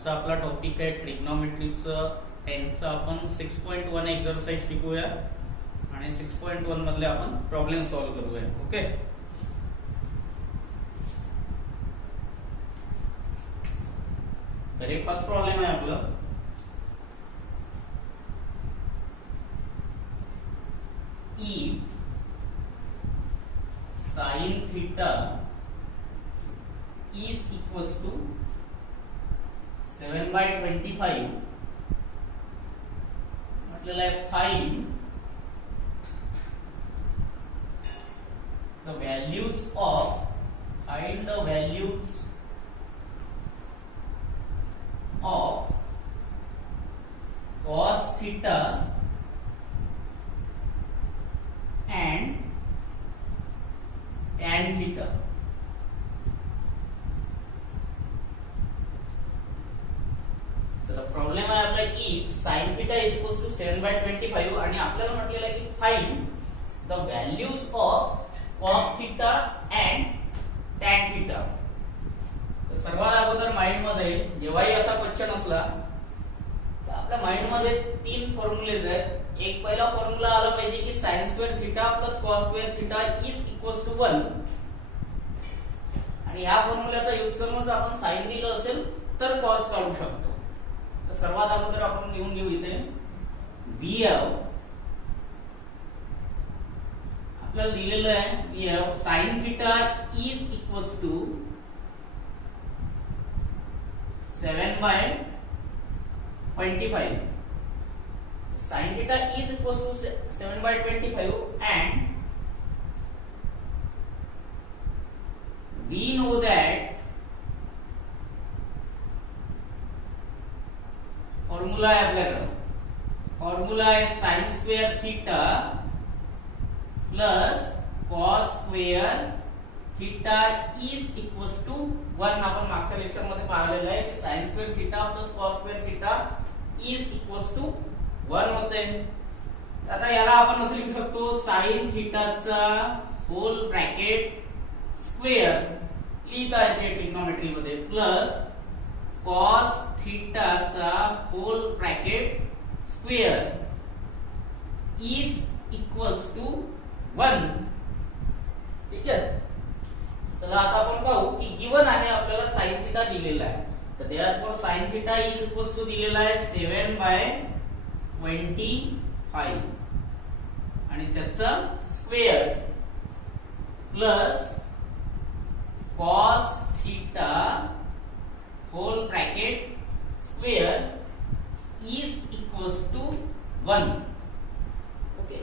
आजचा आपला टॉपिक आहे ट्रिग्नोमेट्रीचं 10चं आपण 6.1 एक्सरसाइज शिकूया आणि 6.1 मधले आपण प्रॉब्लेम सॉल्व्ह करूया. ओके, तर फर्स्ट प्रॉब्लेम आहे आपलं. if sin theta is equals to 7/25 म्हटलेलं आहे find the values of cos theta and tan theta. Problem आहे आपला if sin theta is equals to 7/25 आणि आपल्याला म्हटलेलं आहे की find the values of cos theta and tan theta. तर सर्वात अगोदर माइंड मध्ये जेव्हाही असा क्वेश्चन असला तर आपल्या माइंड मध्ये तीन फॉर्म्युलेज आहेत. एक पहिला फॉर्म्युला आला पाहिजे की sin square theta plus cos square theta is equals to 1 आणि या फॉर्म्युल्याचा यूज करून जर आपण sin दिलं असेल तर cos काढू शकतो. तर सर्वात अगोदर आपण लिहून घेऊ इथे we have आपल्याला दिलेलं आहे we have sin theta is equals to 7/25. sin theta is equals to 7/25 and we know that formula आहे आपल्याकडे. फॉर्म्युला आहे sin square theta plus cos square theta is equals to 1. आपण मागच्या लेक्चर मध्ये पाहिलेलं आहे की sin square theta plus cos square theta is equals to 1 होते. आता याला आपण असं लिहू शकतो sin theta चा होल ब्रॅकेट स्क्वेअर लिहिता येते ट्रिग्नोमेट्री मध्ये प्लस cos theta चा whole bracket square is equals to 1. ठीक आहे. चला आता आपण पाहू की गिवन आहे आपल्याला sin theta दिलेला आहे. तर therefore sin theta is equals to दिलेला आहे 7/25 आणि त्याचा square plus cos theta whole bracket square is equals to 1. Okay,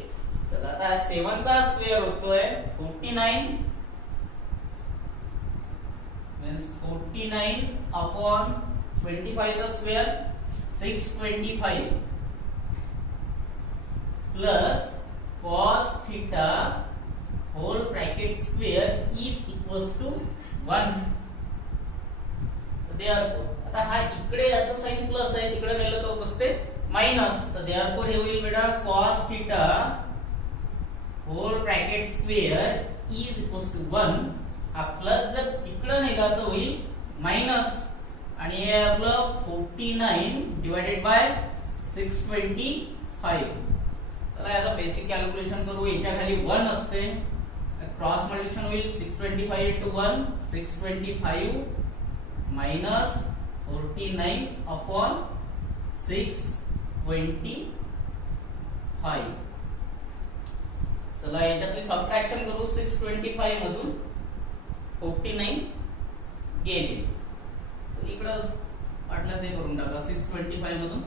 चला आता 7 चा स्क्वेअर होतोय 49 मीन्स 49 अपॉन 25 चा square 625 plus cos theta whole bracket square is equals to 1. Therefore आता हा इकडे याचा साइन प्लस आहे तिकडे नेलं तर असते मायनस. तर देयरफॉर हे होईल बेटा cos theta whole bracket square is equals to 1. हा प्लस जर तिकडे नेला तर होईल मायनस आणि हे आपलं 49 डिवाइडेड बाय 625. चला याचा बेसिक कॅल्क्युलेशन करू. याच्या खाली 1 असते क्रॉस मल्टिप्लिकेशन होईल 625 into 1 625 minus 49 upon 625. चला याच्यातली सबट्रॅक्शन करू. 625 मधून 49 गेले तर इकडे वाटलं ते करून टाका. 625 मधून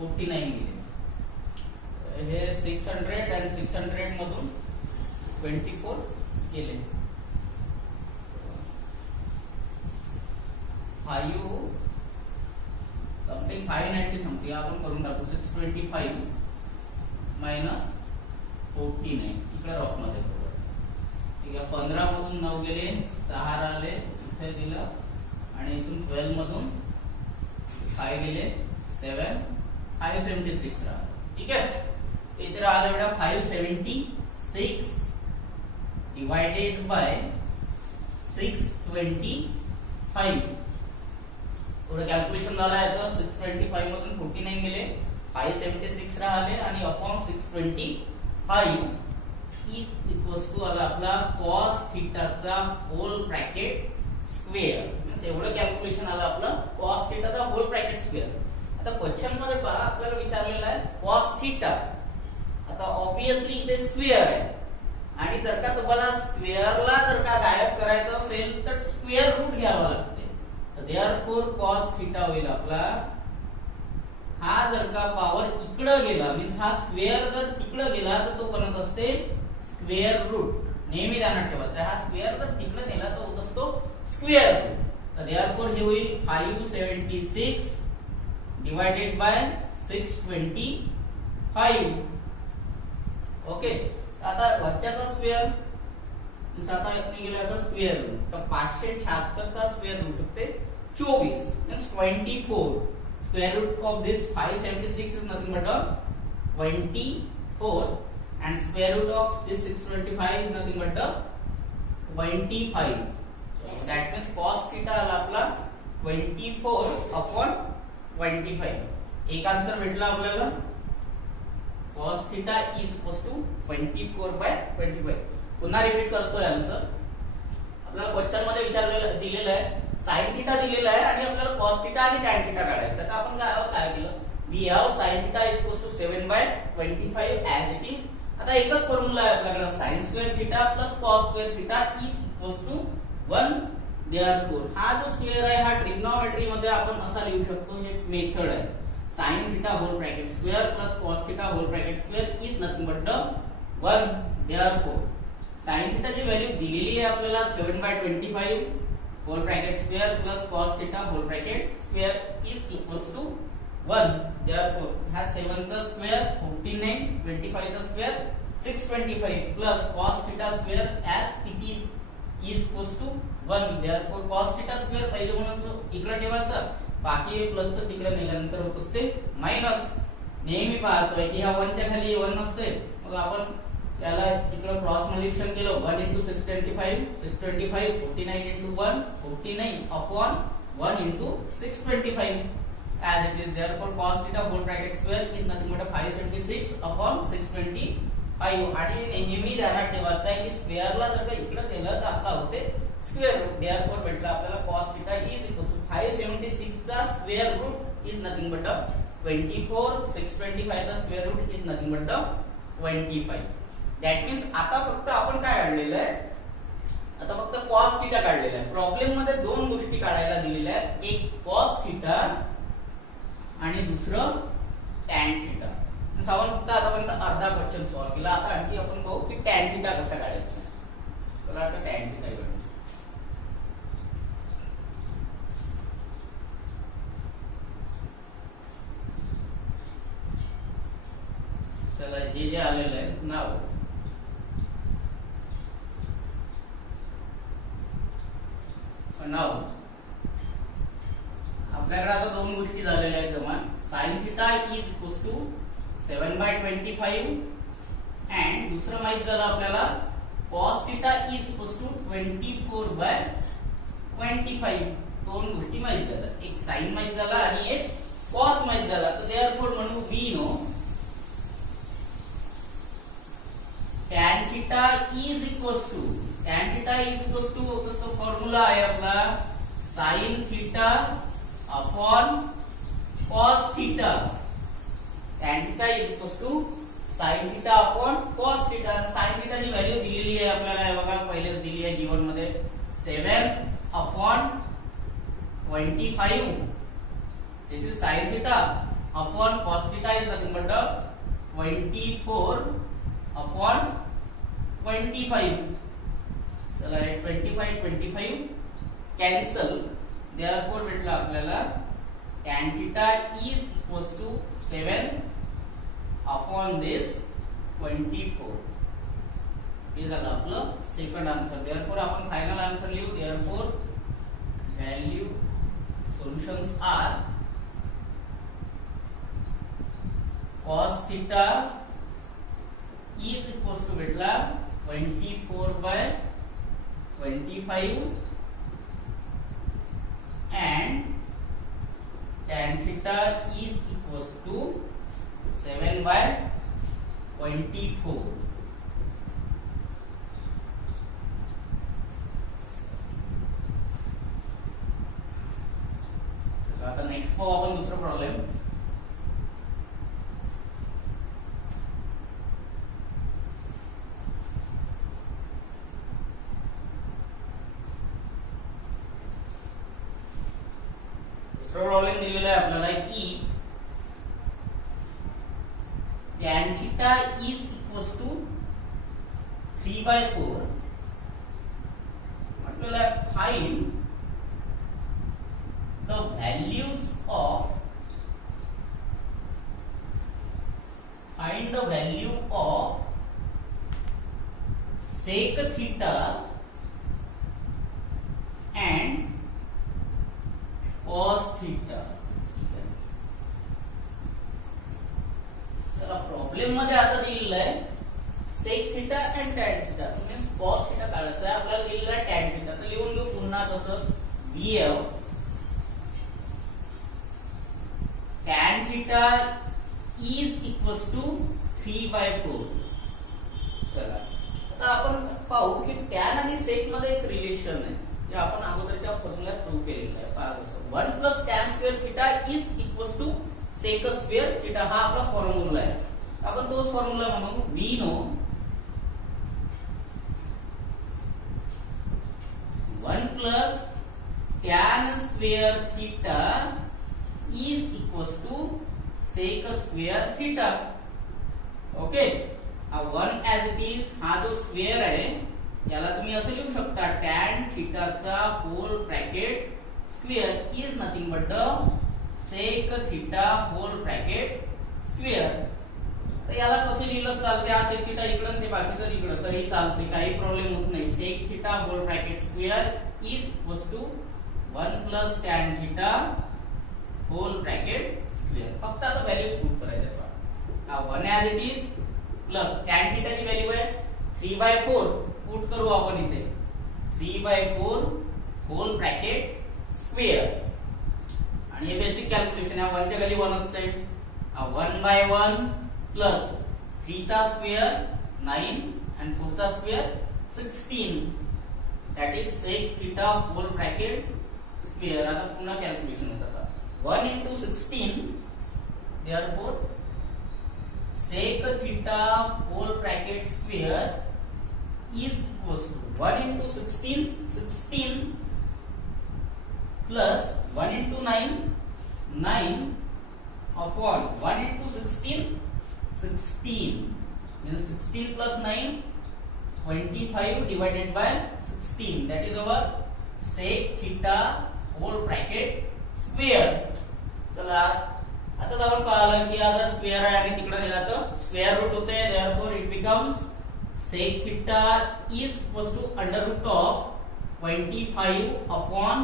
49 गेले. हे 600 आणि 600 मधून 24 गेले. 5 समथिंग 590 समथिंग आपण करून टाकू. 625 मायनस 49 इकडे रॉक मध्ये करू. ठीक आहे. 15 मधून 9 गेले 6 राहिले इथे दिलं आणि इथून 12 मधून 5 गेले 7 576 राहिले. ठीक आहे. इथे राहिलं बेटा 576 डिवाइडेड बाय 625. थोडं कॅल्क्युलेशन झालं याचं. 625 मधून 49 गेले, 576 राहिले आणि अपॉन 625 इज इक्वल्स टू आला आपला cos थीटाचा होल ब्रॅकेट स्क्वेअर. एवढं कॅल्क्युलेशन आलं आपलं cos थीटाचा होल ब्रॅकेट स्क्वेअर. आता क्वेश्चन मध्ये पहा आपल्याला विचारलेलं आहे cos थीटा. आता ऑब्वियसली इथे स्क्वेअर आहे आणि जर का तुम्हाला स्क्वेअरला जर का गायब करायचं असेल तर स्क्वेअर रूट घ्यावा लागते. तर देअरफॉर cos थीटा होईल आपला, हा जर का पॉवर इकडे गेला मीन्स हा स्क्वेअर जर तिकडे गेला तर तो बनत असते स्क्वेअर रूट. नेहमी ध्यानात ठेवायचं, हा स्क्वेअर जर तिकडे नेला तर होत असतो स्क्वेअर रूट. तर देअरफॉर हे होईल 576 डिवाइडेड बाय 625. ओके, आता वरच्याचा स्क्वेअर आता इथे गेल्याचा स्क्वेअर रूट, तर 576 चा स्क्वेअर रूट होते 24 means 24. Square root of this 576 is nothing but 24 and square root of this 625 is nothing but 25. So that means cos theta आला आपला 24 upon 25. एक आन्सर भेटला आपल्याला. cos theta is equals to 24 by 25. पुन्हा repeat करतोय answer. आपल्याला question मध्ये विचारलेलं दिलेलं आहे sin थीटा दिलेला आहे आणि आपल्याला cos थीटा आणि tan थीटा काढायचा. तर आपण काय केलं, we have sin theta is equals to 7 by 25 as it is. आता एकच फॉर्म्युला आहे आपल्याकडे, sin square theta plus cos square theta is equals to 1. Therefore हा जो स्क्वेअर आहे हा ट्रिग्नोमेट्री मध्ये आपण असा लिहू शकतो. हे मेथड आहे. sin theta whole bracket square plus cos theta whole bracket square is nothing but 1. Therefore sin theta ची व्हॅल्यू दिलेली आहे आपल्याला 7 by 25 whole bracket square plus cos theta whole bracket square is equals to 1. Therefore हा 7 चा square 49, 25 चा square 625 plus cos theta square as it is equals to 1. Therefore cos theta square पहिले म्हणून इकडे ठेवायचा, बाकी प्लसचं तिकडे नेल्यानंतर होत असते मायनस. नेहमी पाहतोय की ह्या 1 च्या खाली 1 नसते, मग आपण याला इकडे क्रॉस मल्टिप्लिकेशन केलं 1 into 625 625 49 into 1 49 upon 1 into 625 as it is. Therefore cos theta whole bracket square is nothing but 576 upon 625. आणि नेहमी ध्यानात ठेवायचं आहे की स्क्वेअरला जर का इकडे नेलं तर आपला होते स्क्वेअर रूट. देअरफॉर भेटला आपल्याला cos theta is equal to 576 चा square root is nothing but 24. 625 चा square root is nothing but 25. That means आता फक्त आपण काय काढलेलं आहे, आता फक्त cos थीटा काढलेला आहे. प्रॉब्लेम मध्ये दोन गोष्टी काढायला दिलेल्या आहेत, एक cos थीटा आणि दुसरं tan थीटा. आपण फक्त आतापर्यंत अर्धा क्वेश्चन सॉल्व्ह केला. आता आणखी आपण पाहू की tan थीटा कसा काढायचा. चला आता tan थीटा काढू. चला जे आलेलं आहे नाव नाव आपल्याकडे आता दोन गोष्टी झालेल्या आहेत जमा. sin theta is equals to 7 by 25 and दुसरं माहित झालं आपल्याला cos theta is equals to 24 by 25. दोन गोष्टी माहित झाल्या, एक sin माहित झाला आणि एक cos माहित झाला. तर देअरफॉर म्हणू we know tan theta is equals to तो फॉर्म्युला आहे आपला sin theta upon cos theta. tan theta is equals to sin theta upon cos theta. sin theta ची व्हॅल्यू दिलेली आहे आपल्याला, हे बघा पहिलेच दिली आहे गिवन मध्ये 7 upon 25. This is sin theta upon cos theta is nothing but 24 upon 25. चला 25 कॅन्सल. देअरफॉर भेटला आपल्याला tan theta is equals to 7 upon this 24. हे झालं आपलं सेकंड आन्सर. देअरफॉर आपण फायनल आन्सर लिहू. Therefore value solutions are cos theta is equals to भेटला 24 by 25 and 24. आता नेक्स्ट पाहू आपण दुसरा प्रॉब्लेम. दुसरा प्रॉब्लेम दिलेला आहे आपल्याला की tan theta is equals to 3/4. आपल्याला find the values of sec theta and cos theta. चला प्रॉब्लेम मध्ये आता दिलेलं आहे sec theta and tan theta means cos theta काढायचं आहे. आपल्याला दिलेलं आहे tan theta. तर लिहून घेऊ पुन्हा तसंच VL tan theta is equals to 3/4. चला आता आपण पाहू की tan आणि sec मध्ये एक रिलेशन आहे जे आपण अगोदरच्या फॉर्म्युल्यात प्रूव्ह केलेलं आहे. पहा कसं 1 plus tan square theta is equals to sec square theta हा आपला फॉर्म्युला आहे. आपण तोच फॉर्म्युला म्हणू we know 1 plus tan square theta is equals to sec square theta. Okay, हा 1 as it is हा जो स्क्वेअर आहे याला तुम्ही असं लिहू शकता tan theta चा whole bracket square is nothing but the sec theta whole bracket square. तर याला कसं लिहिलं चालते, हा sec theta इकडं ते बाकी तर इकडं तरी चालते, काही प्रॉब्लेम होत नाही. sec theta whole bracket square is equals to 1 plus tan theta whole bracket square. फक्त आता व्हॅल्यूज पुट करायचे. हा 1 as it is plus tan theta ची व्हॅल्यू आहे 3/4 पुट करू आपण इथे 3/4 होल ब्रॅकेट स्क्वेअर. आणि हे बेसिक कॅल्क्युलेशन आहे. 1 च्या खाली 1 असते. 1/1 प्लस 3 चा स्क्वेअर 9 आणि 4 चा square 16 that is sec theta whole bracket square. आता पुन्हा कॅल्क्युलेशन होतात 1 into 16 therefore sec theta whole bracket square is equals to 1 into 16 plus 1 into 9 upon 1 into 16 means 16 plus 9 25 divided by 16 that is our sec theta whole bracket square. चला आता आपण पाहिलं की अगर square आहे आणि तिकडे नेला तर स्क्वेअर रूट होते. therefore it becomes sec theta is equals to under root of 25 upon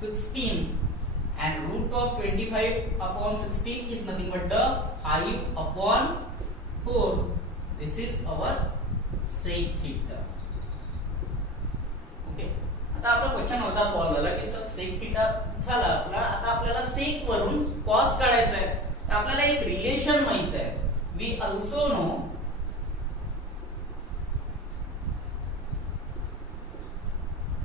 16 and root of 25 upon 16 is nothing but the 5 upon 4. This is our sec theta. Okay, आता आपला क्वेश्चन होता solve झाला की sir sec theta झाला आपला. आता आपल्याला sec वरून cos काढायचा आहे. तर आपल्याला एक रिलेशन माहित आहे. we also know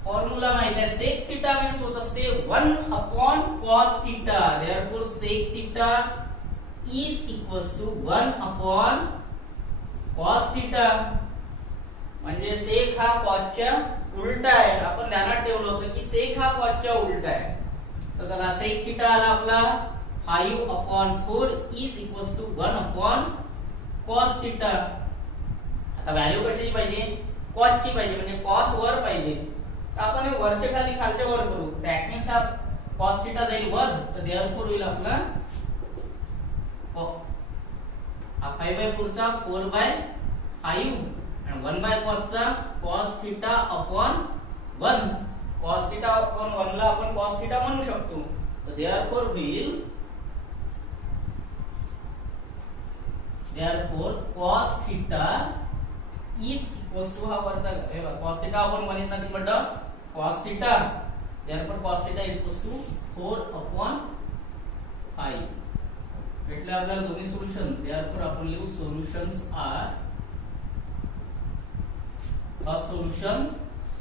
फॉर्म्युला माहित आहे. sec theta मीन्स होत असते 1 upon cos theta. therefore sec theta is equals to 1 upon cos theta. म्हणजे sec हा cos च्या उलटा आहे. आपण ध्यानात ठेवलं होतं की sec हा cos च्या उलटा आहे. तर चला sec theta आला आपला 5 upon 4 is equals to 1 upon cos theta. आता व्हॅल्यू कशाची पाहिजे, cos ची पाहिजे, म्हणजे cos वर पाहिजे. तर आपण हे वरच्या खाली खालच्या वर करू. दॅट मीन्स हा cos theta जाईल वर. तर therefore होईल आपला हा 5/4 चा 4/5 आणि 1/cos चा cos theta upon 1. cos theta upon 1 ला आपण cos theta म्हणू शकतो. तर therefore होईल cos theta is equals to हा वरचा cos theta upon 1 is nothing but cos theta. therefore cos theta is equals to 4 upon 5. भेटले आपल्याला दोन्ही सोल्युशन. therefore आपण लिहू solutions are first solution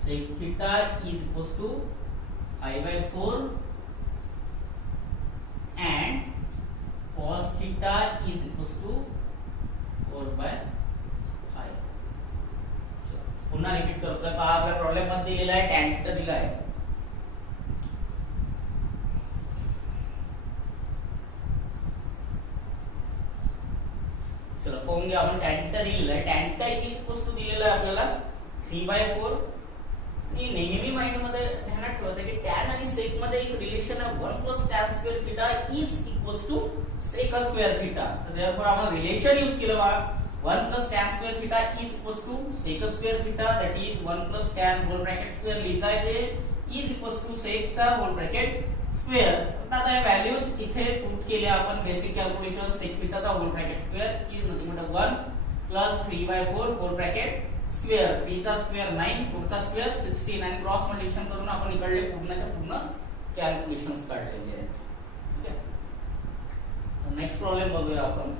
sec theta is equals to pi by 4 and cos theta is equals to 4 by 5. पुन्हा repeat करतोय पहा आपल्या problem मध्ये दिलेला आहे tan theta दिला आहे. चला पाहून घ्या आपण tan theta दिलेला आहे. tan theta is equals to दिलेला आहे आपल्याला 3/4. आणि नेहमी माइंड मध्ये ध्यानात ठेवायचं की tan आणि sec मध्ये एक रिलेशन आहे 1 + tan square theta is equals to sec square theta. तर therefore आपण रिलेशन यूज केलं बघा 1 + tan square theta is equals to sec square theta that is 1 + tan whole bracket square लिहिता येते इज इक्वल्स टू sec चा whole bracket square. आता हे values इथे पुट केले आपण बेसिक कॅल्क्युलेशन sec थीटा चा whole bracket square is nothing but 1 + 3/4 hole bracket square. 3 चा स्क्वेअर 9, 4 चा स्क्वेअर 16 आणि क्रॉस मल्टिप्लिकेशन करून आपण इकडले पूर्णच्या पूर्ण कॅल्क्युलेशन्स काढलेले आहेत. ठीक आहे. नेक्स्ट प्रॉब्लेम बघूया आपण.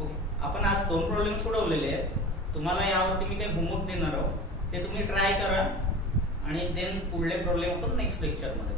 ओके, आपण आज 2 प्रॉब्लेम सोडवलेले आहेत. तुम्हाला यावरती मी काही होमवर्क देणार आहोत, ते तुम्ही ट्राय करा आणि देन पुढले प्रॉब्लेम आपण नेक्स्ट लेक्चर मध्ये